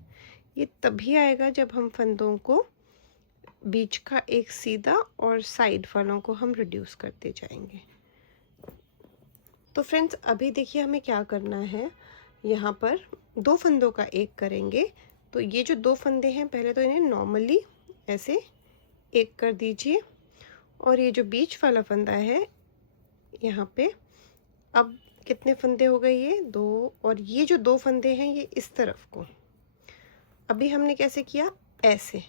ये तभी आएगा जब हम फंदों को बीच का एक सीधा और साइड वालों को हम रिड्यूस करते जाएंगे। तो फ्रेंड्स अभी देखिए हमें क्या करना है, यहाँ पर 2 फंदों का एक करेंगे। तो ये जो 2 फंदे हैं पहले तो इन्हें नॉर्मली ऐसे एक कर दीजिए, और ये जो बीच वाला फंदा है यहाँ पे, अब कितने फंदे हो गए, ये 2, और ये जो 2 फंदे हैं ये इस तरफ को, अभी हमने कैसे किया, ऐसे।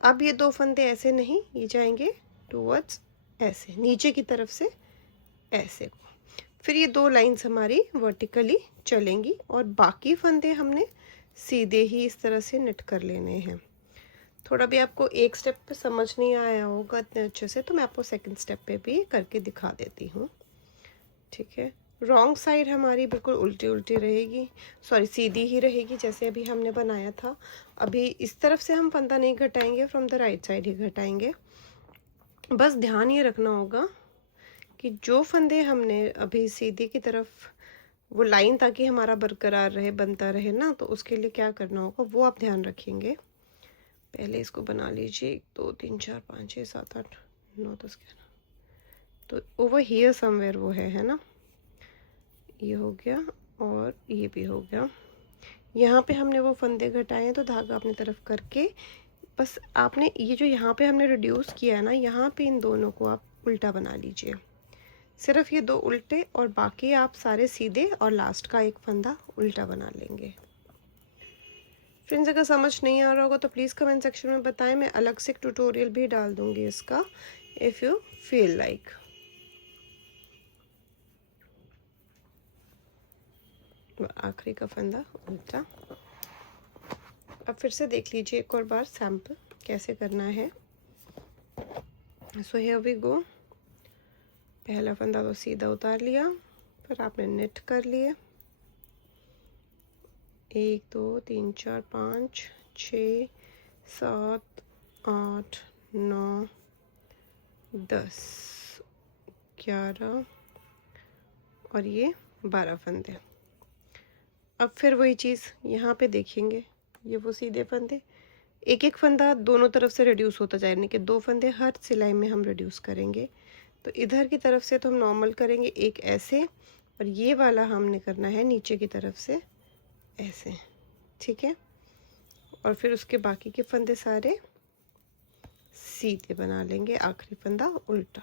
अब ये 2 फंदे ऐसे नहीं, ये जाएंगे टूवर्ड्स ऐसे नीचे की तरफ से ऐसे को, फिर ये 2 लाइंस हमारी वर्टिकली चलेंगी और बाकी फंदे हमने सीधे ही इस तरह से निट कर लेने हैं। थोड़ा भी आपको एक स्टेप पे समझ नहीं आया होगा इतने अच्छे से, तो मैं आपको सेकंड स्टेप पे भी करके दिखा देती हूँ, ठीक है। रॉन्ग साइड हमारी बिल्कुल उल्टी उल्टी रहेगी, सॉरी सीधी ही रहेगी जैसे अभी हमने बनाया था। अभी इस तरफ से हम फंदा नहीं घटाएंगे, फ्रॉम द राइट साइड ही घटाएंगे। बस ध्यान ये रखना होगा कि जो फंदे हमने अभी सीधी की तरफ वो लाइन, ताकि हमारा बरकरार रहे, बनता रहे ना, तो उसके लिए क्या करना होगा वो आप ध्यान रखेंगे। पहले इसको बना लीजिए, 1 2 3 4 5 6 7 8 9 10 11, तो ओवर हियर समवेयर वो है ना, ये हो गया और ये भी हो गया। यहाँ पे हमने वो फंदे घटाए हैं, तो धागा अपनी तरफ करके बस आपने ये जो यहाँ पे हमने रिड्यूस किया है ना, यहाँ पे इन दोनों को आप उल्टा बना लीजिए, सिर्फ ये 2 उल्टे और बाकी आप सारे सीधे, और लास्ट का एक फंदा उल्टा बना लेंगे। फ्रेंड्स अगर समझ नहीं आ रहा होगा तो प्लीज़ कमेंट सेक्शन में बताएं, मैं अलग से एक ट्यूटोरियल भी डाल दूंगी इसका, इफ़ यू फील लाइक। आखिरी का फंदा उल्टा। अब फिर से देख लीजिए एक और बार सैम्पल कैसे करना है। So here we go. पहला फंदा तो सीधा उतार लिया, फिर आपने नेट कर लिए, 1 2 3 4 5 6 7 8 9 10 11 और ये 12 फंदे। अब फिर वही चीज़ यहाँ पे देखेंगे, ये वो सीधे फंदे, एक एक फंदा दोनों तरफ से रिड्यूस होता जाए, यानी कि 2 फंदे हर सिलाई में हम रिड्यूस करेंगे। तो इधर की तरफ से तो हम नॉर्मल करेंगे एक ऐसे, और ये वाला हमने करना है नीचे की तरफ से ऐसे, ठीक है। और फिर उसके बाकी के फंदे सारे सीधे बना लेंगे, आखिरी फंदा उल्टा।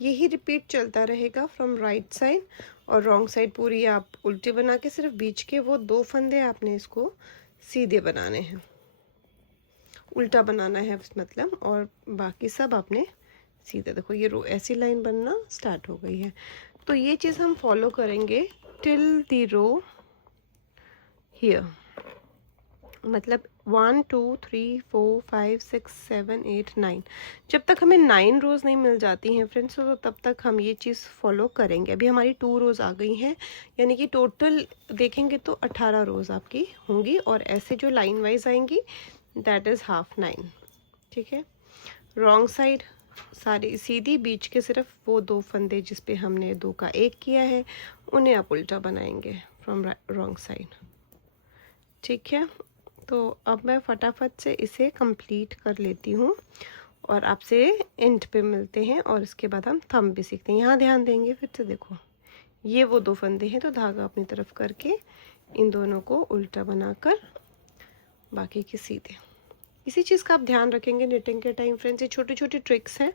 यही रिपीट चलता रहेगा फ्रॉम राइट साइड, और रॉन्ग साइड पूरी आप उल्टी बना के सिर्फ बीच के वो 2 फंदे आपने इसको सीधे बनाने हैं, उल्टा बनाना है मतलब, और बाकी सब आपने सीधे। देखो ये रो ऐसी लाइन बनना स्टार्ट हो गई है। तो ये चीज़ हम फॉलो करेंगे टिल द रो हियर, मतलब 1 2 3 4 5 6 7 8 9, जब तक हमें 9 रोज़ नहीं मिल जाती हैं फ्रेंड्स, तो तब तक हम ये चीज़ फॉलो करेंगे। अभी हमारी 2 रोज़ आ गई हैं, यानी कि टोटल देखेंगे तो 18 रोज़ आपकी होंगी, और ऐसे जो लाइन वाइज आएंगी दैट इज़ हाफ 9, ठीक है। रॉन्ग साइड सारी सीधी, बीच के सिर्फ वो 2 फंदे जिस पे हमने 2 का 1 किया है उन्हें आप उल्टा बनाएंगे फ्रॉम रॉन्ग साइड, ठीक है। तो अब मैं फटाफट से इसे कंप्लीट कर लेती हूँ और आपसे एंड पे मिलते हैं, और इसके बाद हम थंब भी सीखते हैं। यहाँ ध्यान देंगे फिर से, देखो ये वो 2 फंदे हैं, तो धागा अपनी तरफ करके इन दोनों को उल्टा बनाकर बाकी के सीधे, इसी चीज़ का आप ध्यान रखेंगे निटिंग के टाइम फ्रेंड्स। ये छोटी छोटी ट्रिक्स हैं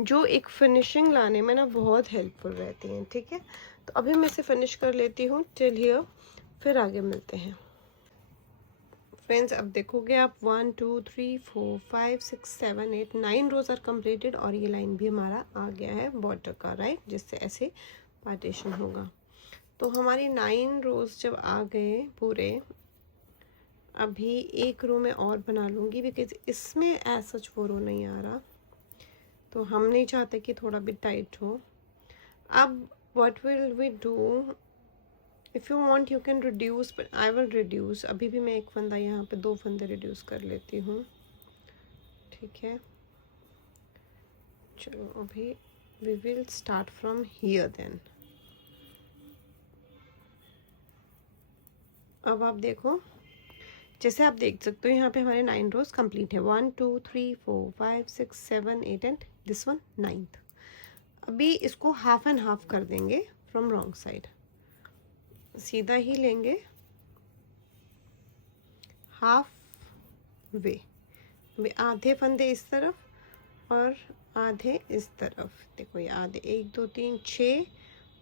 जो एक फिनिशिंग लाने में ना बहुत हेल्पफुल रहती हैं, ठीक है। तो अभी मैं इसे फिनिश कर लेती हूँ टिल हियर, फिर आगे मिलते हैं फ्रेंड्स। अब देखोगे आप 1 2 3 4 5 6 7 8 9 रोज आर कंप्लीटेड और ये लाइन भी हमारा आ गया है बॉर्डर का, राइट, जिससे ऐसे पार्टीशन होगा। तो हमारी 9 रोज जब आ गए पूरे, अभी एक रो में और बना लूँगी बिकॉज इसमें ऐसा सच वो रो नहीं आ रहा, तो हम नहीं चाहते कि थोड़ा भी टाइट हो। अब what will we do, if you want you can reduce, but I will reduce. अभी भी मैं एक फंदा यहाँ पे 2 फंदे रिड्यूस कर लेती हूँ, ठीक है। चलो अभी we will start from here then. अब आप देखो, जैसे आप देख सकते हो यहाँ पे हमारे 9 रोज कंप्लीट है, 1 2 3 4 5 6 7 8 एंड दिस वन 9th। अभी इसको हाफ एंड हाफ कर देंगे फ्रॉम रॉन्ग साइड, सीधा ही लेंगे हाफ वे, आधे फंदे इस तरफ और आधे इस तरफ। देखो ये आधे 1 2 3 6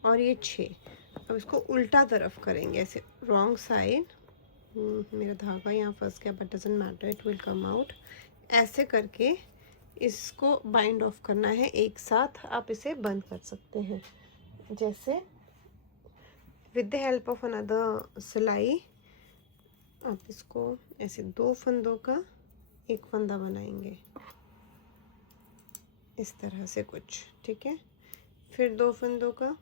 और ये 6। अब इसको उल्टा तरफ करेंगे ऐसे रॉन्ग साइड। मेरा धागा यहाँ फंस गया but doesn't matter, it will come out. ऐसे करके इसको बाइंड ऑफ करना है एक साथ। आप इसे बंद कर सकते हैं जैसे with the help of another सिलाई। आप इसको ऐसे 2 फंदों का एक फंदा बनाएंगे इस तरह से कुछ, ठीक है। फिर 2 फंदों का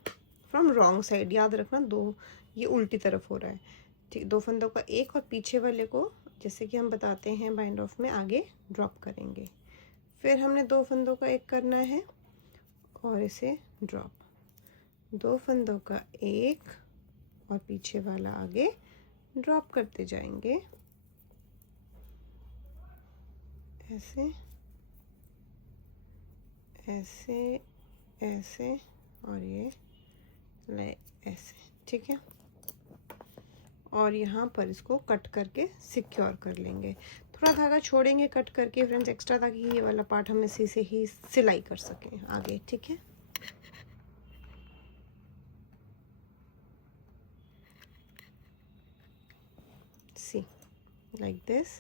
फ्रॉम रॉन्ग साइड, याद रखना 2, ये उल्टी तरफ हो रहा है, ठीक। 2 फंदों का एक और पीछे वाले को जैसे कि हम बताते हैं बाइंड ऑफ में आगे ड्रॉप करेंगे। फिर हमने 2 फंदों का एक करना है और इसे ड्रॉप, 2 फंदों का एक और पीछे वाला आगे ड्रॉप करते जाएंगे ऐसे ऐसे ऐसे और ये ऐसे, ठीक है। और यहाँ पर इसको कट करके सिक्योर कर लेंगे। थोड़ा धागा छोड़ेंगे कट करके फ्रेंड्स एक्स्ट्रा, ताकि ये वाला पार्ट हम इसी से ही सिलाई कर सकें आगे, ठीक है। सी लाइक दिस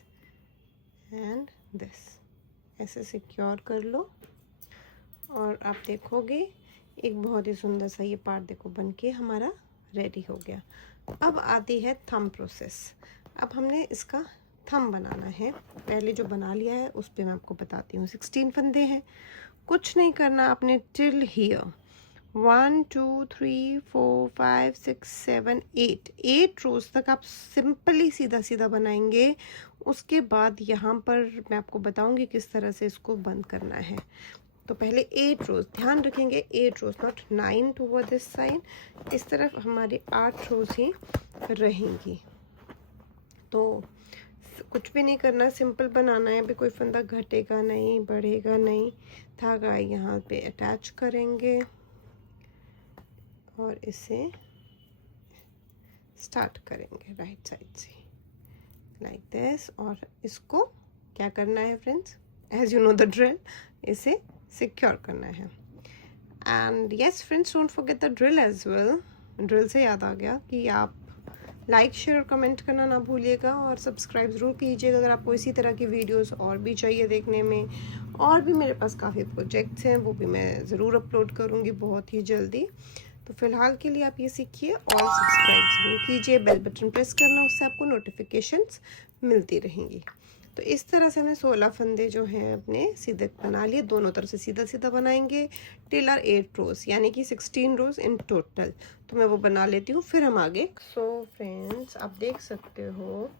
एंड दिस, ऐसे सिक्योर कर लो और आप देखोगे एक बहुत ही सुंदर सा ये पार्ट देखो बन के हमारा रेडी हो गया। अब आती है थंब प्रोसेस। अब हमने इसका थंब बनाना है। पहले जो बना लिया है उस पर मैं आपको बताती हूँ। 16 फंदे हैं, कुछ नहीं करना आपने टिल हियर 1 2 3 4 5 6 7 8 रोज तक आप सिंपली सीधा सीधा बनाएंगे। उसके बाद यहाँ पर मैं आपको बताऊंगी किस तरह से इसको बंद करना है। तो पहले 8 रोज, ध्यान रखेंगे 8 रोज नॉट 9 टूवर्ड दिस साइड। इस तरफ हमारी 8 रोज ही रहेंगी। तो कुछ भी नहीं करना, सिंपल बनाना है। अभी कोई फंदा घटेगा नहीं, बढ़ेगा नहीं। धागा यहाँ पे अटैच करेंगे और इसे स्टार्ट करेंगे राइट साइड से लाइक दिस। और इसको क्या करना है friends, as you know the drill, इसे सिक्योर करना है। And yes friends, don't forget the drill as well. Drill से याद आ गया कि आप लाइक शेयर और कमेंट करना ना भूलिएगा और सब्सक्राइब ज़रूर कीजिएगा अगर आपको इसी तरह की वीडियोस और भी चाहिए देखने में। और भी मेरे पास काफ़ी प्रोजेक्ट्स हैं, वो भी मैं ज़रूर अपलोड करूँगी बहुत ही जल्दी। तो फिलहाल के लिए आप ये सीखिए और सब्सक्राइब ज़रूर कीजिए, बेल बटन प्रेस करना, उससे आपको नोटिफिकेशंस मिलती रहेंगी। तो इस तरह से हमने 16 फंदे जो हैं अपने सीधे बना लिए, दोनों तरफ से सीधा सीधा बनाएंगे टिल आर 8 रोज, यानी कि 16 रोज इन टोटल। तो मैं वो बना लेती हूँ फिर हम आगे। सो फ्रेंड्स आप देख सकते हो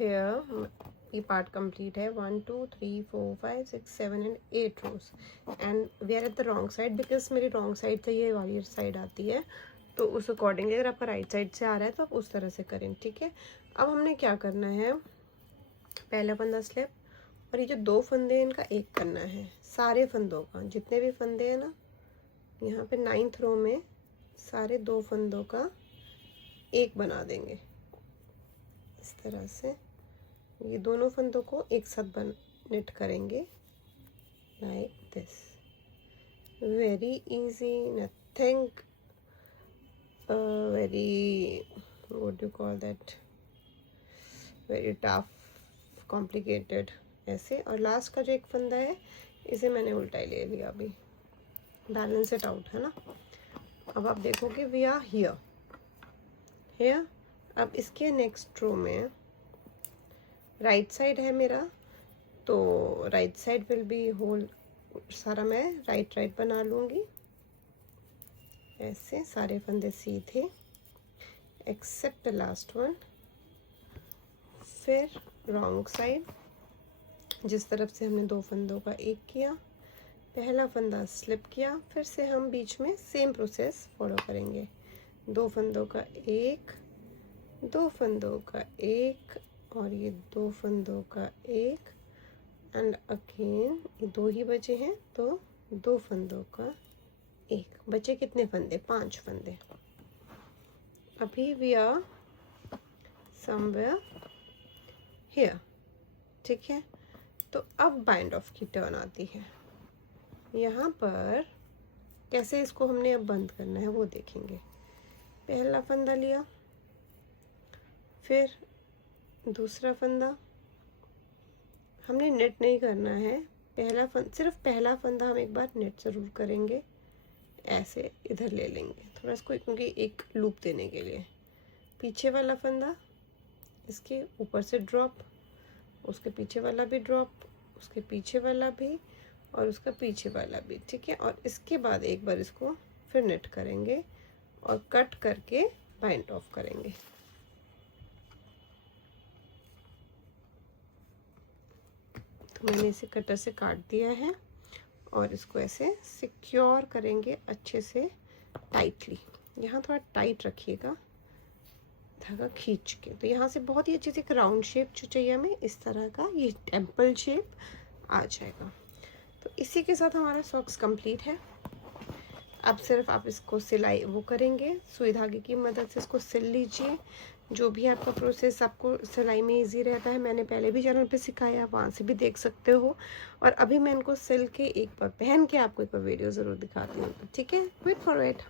हेयर ये पार्ट कंप्लीट है, 1 2 3 4 5 6 7 and 8 rows and we are at the wrong side because मेरी रॉन्ग साइड से ये वाली साइड आती है। तो उस अकॉर्डिंगली अगर आपका राइट साइड से आ रहा है तो आप उस तरह से करें, ठीक है। अब हमने क्या करना है, पहला फंदा स्लिप और ये जो 2 फंदे हैं इनका एक करना है। सारे फंदों का, जितने भी फंदे हैं ना यहाँ पे 9th रो में, सारे 2 फंदों का एक बना देंगे इस तरह से ये दोनों फंदों को एक साथ निट करेंगे like this. Very easy, nothing very what do call that, very tough complicated ऐसे। और लास्ट का जो एक फंदा है इसे मैंने उल्टा ही ले लिया, अभी बैलेंस इट आउट है ना। अब आप देखोगे वी आर हियर हियर। अब इसके नेक्स्ट रो में राइट साइड है मेरा, तो right side will be whole, सारा मैं राइट बना लूँगी ऐसे, सारे फंदे सीधे एक्सेप्ट द लास्ट वन। फिर रॉन्ग साइड, जिस तरफ से हमने दो फंदों का एक किया, पहला फंदा स्लिप किया, फिर से हम बीच में सेम प्रोसेस फॉलो करेंगे। दो फंदों का एक, दो फंदों का एक, और ये दो फंदों का एक, एंड अगेन ये दो ही बचे हैं तो दो फंदों का एक। बचे कितने फंदे? 5 फंदे। अभी वी आर समवेयर हियर, ठीक है। तो अब बाइंड ऑफ की टर्न आती है। यहाँ पर कैसे इसको हमने अब बंद करना है वो देखेंगे। पहला फंदा लिया, फिर दूसरा फंदा, हमने नेट नहीं करना है, सिर्फ पहला फंदा हम एक बार नेट ज़रूर करेंगे, ऐसे इधर ले लेंगे थोड़ा इसको, क्योंकि एक लूप देने के लिए। पीछे वाला फंदा इसके ऊपर से ड्रॉप, उसके पीछे वाला भी ड्रॉप, उसके पीछे वाला भी, और उसका पीछे वाला भी, ठीक है। और इसके बाद एक बार इसको फिर नेट करेंगे और कट करके बाइंड ऑफ करेंगे। तो मैंने इसे कटर से काट दिया है और इसको ऐसे सिक्योर करेंगे अच्छे से टाइटली। यहाँ थोड़ा टाइट रखिएगा धागा खींच के। तो यहाँ से बहुत ही अच्छे से एक राउंड शेप जो चाहिए हमें, इस तरह का ये टेम्पल शेप आ जाएगा। तो इसी के साथ हमारा सॉक्स कंप्लीट है। अब सिर्फ आप इसको सिलाई वो करेंगे, सुई धागे की मदद से इसको सिल लीजिए। जो भी आपका प्रोसेस आपको सिलाई में इजी रहता है, मैंने पहले भी चैनल पे सिखाया, वहाँ से भी देख सकते हो। और अभी मैं इनको सिल के एक बार पहन के आपको एक बार वीडियो ज़रूर दिखाती हूँ, ठीक है। Wait for it.